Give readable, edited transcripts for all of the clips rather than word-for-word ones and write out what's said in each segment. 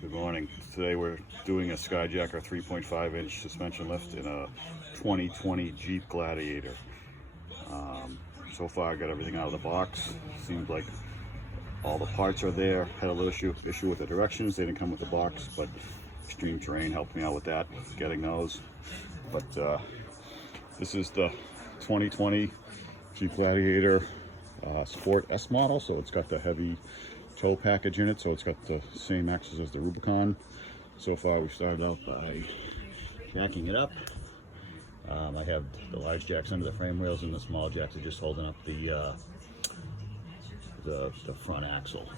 Good morning. Today we're doing a Skyjacker 3.5-inch suspension lift in a 2020 Jeep Gladiator. So far I got everything out of the box. Seems like all the parts are there. Had a little issue with the directions. They didn't come with the box, but extreme terrain helped me out with that, getting those. But this is the 2020 Jeep Gladiator Sport S model, so it's got the heavy tow package in it, so it's got the same axles as the Rubicon. So far we started out by jacking it up. I have the large jacks under the frame wheels, and the small jacks are just holding up the front axle.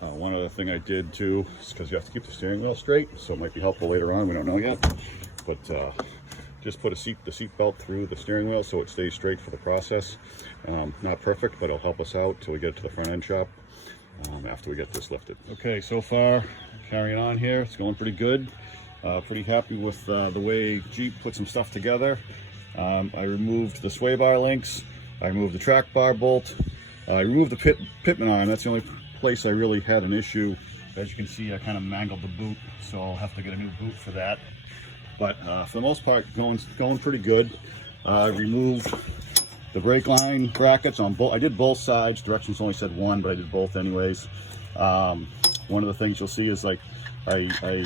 One other thing I did too, is because you have to keep the steering wheel straight, so it might be helpful later on, we don't know yet, but just put the seat belt through the steering wheel so it stays straight for the process. Not perfect, but it'll help us out till we get to the front end shop after we get this lifted. Okay, so far carrying on here, it's going pretty good. Pretty happy with the way Jeep put some stuff together. I removed the sway bar links, I removed the track bar bolt, I removed the pitman arm. That's the only place I really had an issue. As you can see, I kind of mangled the boot, so I'll have to get a new boot for that. But for the most part, going pretty good. I removed the brake line brackets on both. I did both sides. Directions only said one, but I did both anyways. One of the things you'll see is like I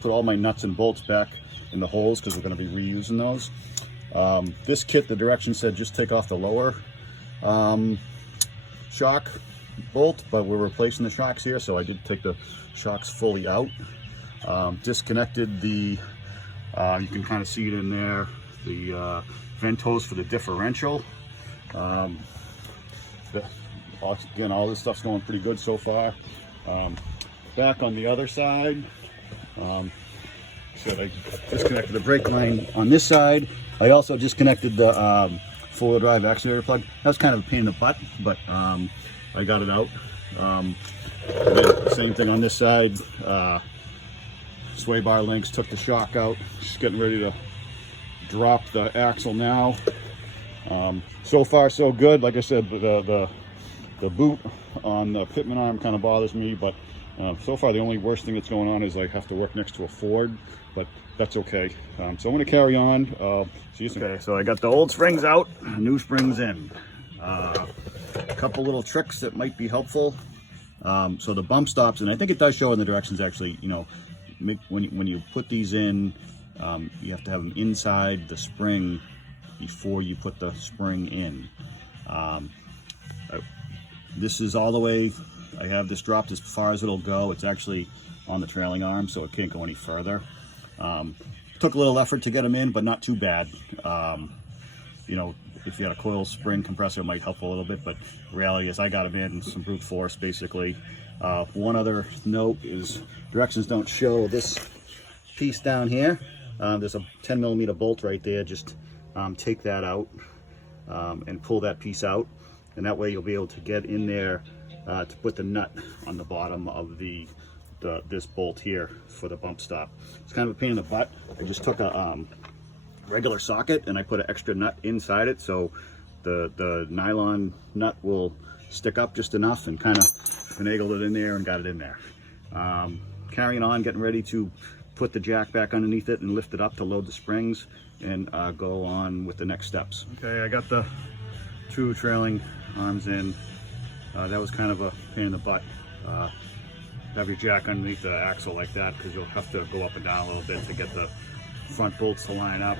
put all my nuts and bolts back in the holes because we're going to be reusing those. This kit, the directions said just take off the lower shock bolt, but we're replacing the shocks here, so I did take the shocks fully out. Disconnected the, you can kind of see it in there, the vent hose for the differential. Again, all this stuff's going pretty good so far. Back on the other side, I disconnected the brake line on this side. I also disconnected the four-wheel drive accelerator plug. That was kind of a pain in the butt, but I got it out. Same thing on this side. Sway bar links, took the shock out. Just getting ready to drop the axle now. So far so good. Like I said, the boot on the pitman arm kind of bothers me, but so far the only worst thing that's going on is I have to work next to a Ford, but that's okay. So I'm going to carry on. See you soon. Okay, so I got the old springs out, new springs in. A couple little tricks that might be helpful. So the bump stops, and I think it does show in the directions actually, you know, when you put these in, you have to have them inside the spring before you put the spring in. This is all the way, I have this dropped as far as it'll go. It's actually on the trailing arm, so it can't go any further. Took a little effort to get them in, but not too bad. You know, if you had a coil spring compressor, it might help a little bit, but the reality is I got them in, some brute force basically. One other note is directions don't show this piece down here. There's a 10mm bolt right there. Just take that out and pull that piece out, and that way you'll be able to get in there to put the nut on the bottom of this bolt here for the bump stop. It's kind of a pain in the butt. I just took a regular socket and I put an extra nut inside it, so the nylon nut will stick up just enough, and kind of finagled it in there and got it in there. Carrying on, getting ready to put the jack back underneath it and lift it up to load the springs and go on with the next steps. Okay, I got the two trailing arms in. That was kind of a pain in the butt. Have your jack underneath the axle like that, because you'll have to go up and down a little bit to get the front bolts to line up.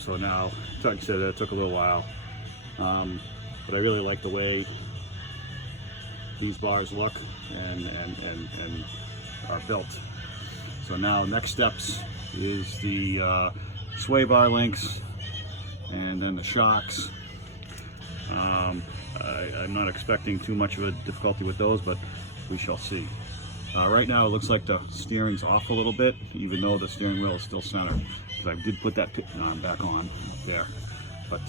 So now, like I said, it took a little while, but I really like the way these bars look and are built. So now next steps is the sway bar links and then the shocks. I'm not expecting too much of a difficulty with those, but we shall see. Right now it looks like the steering's off a little bit, even though the steering wheel is still center, because I did put that pitman arm back on up there, but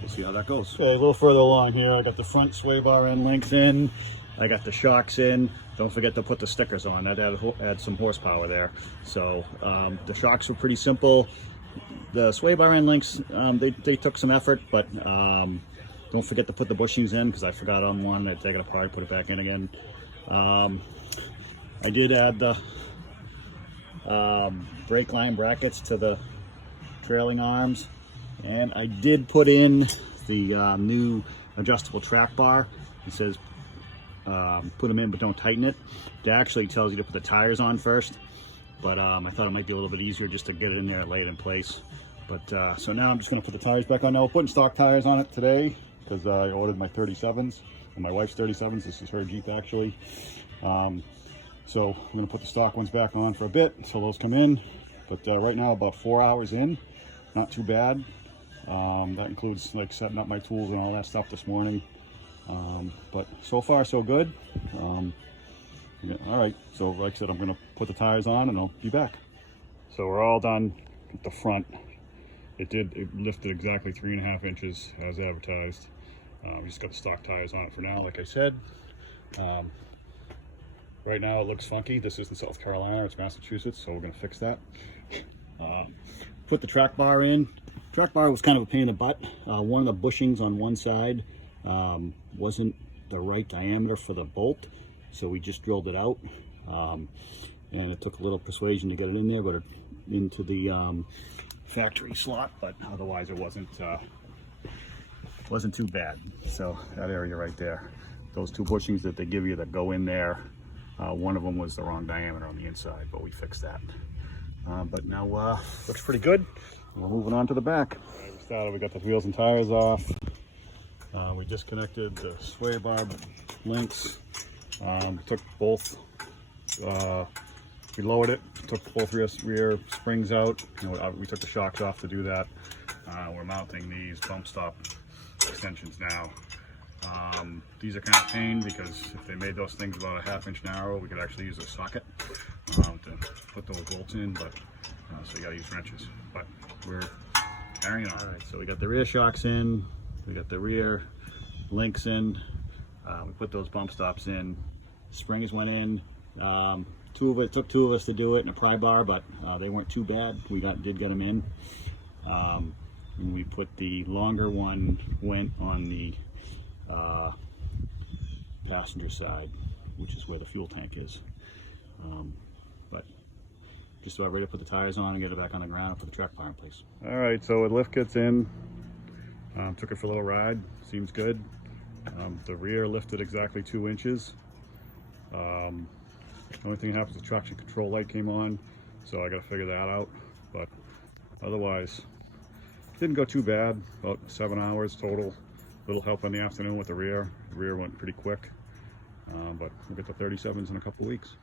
we'll see how that goes. Okay, a little further along here, I got the front sway bar end links in, I got the shocks in. Don't forget to put the stickers on. That adds some horsepower there. So the shocks were pretty simple. The sway bar end links, they took some effort, but don't forget to put the bushings in, because I forgot on one. I'd take it apart, put it back in again. I did add the brake line brackets to the trailing arms, and I did put in the new adjustable track bar. It says put them in but don't tighten it. It actually tells you to put the tires on first, but I thought it might be a little bit easier just to get it in there and lay it in place. But so now I'm just going to put the tires back on. Now we're putting stock tires on it today because I ordered my 37s and my wife's 37s. This is her Jeep actually. So we're going to put the stock ones back on for a bit until those come in. But right now about 4 hours in, not too bad. That includes like setting up my tools and all that stuff this morning. But so far so good. Yeah, all right, so like I said, I'm going to put the tires on and I'll be back. So we're all done at the front. It lifted exactly 3.5 inches as advertised. We just got the stock tires on it for now, like I said. Right now it looks funky. This isn't South Carolina, it's Massachusetts, so we're going to fix that. Put the track bar in. Track bar was kind of a pain in the butt. One of the bushings on one side wasn't the right diameter for the bolt, so we just drilled it out. And it took a little persuasion to get it in there, got it into the factory slot, but otherwise it wasn't too bad. So that area right there, those two bushings that they give you that go in there, one of them was the wrong diameter on the inside, but we fixed that. But now looks pretty good. We're moving on to the back. We got the wheels and tires off. We disconnected the sway bar links. Took both. We lowered it. Took both rear springs out. We took the shocks off to do that. We're mounting these bump stop extensions now. These are kind of pain because if they made those things about a 1/2 inch narrow, we could actually use a socket to put those bolts in, but so you got to use wrenches. But we're carrying on. All right, so we got the rear shocks in, we got the rear links in, we put those bump stops in, springs went in. It took two of us to do it in a pry bar, but they weren't too bad. We did get them in. And we put the longer one went on the passenger side, which is where the fuel tank is. But just about ready to put the tires on and get it back on the ground and put the track bar in place. All right, so the lift kits in. Took it for a little ride. Seems good. The rear lifted exactly 2 inches. The only thing that happens, the traction control light came on, so I got to figure that out. But otherwise, didn't go too bad. About 7 hours total. Little help in the afternoon with the rear. The rear went pretty quick, but we'll get the 37s in a couple weeks.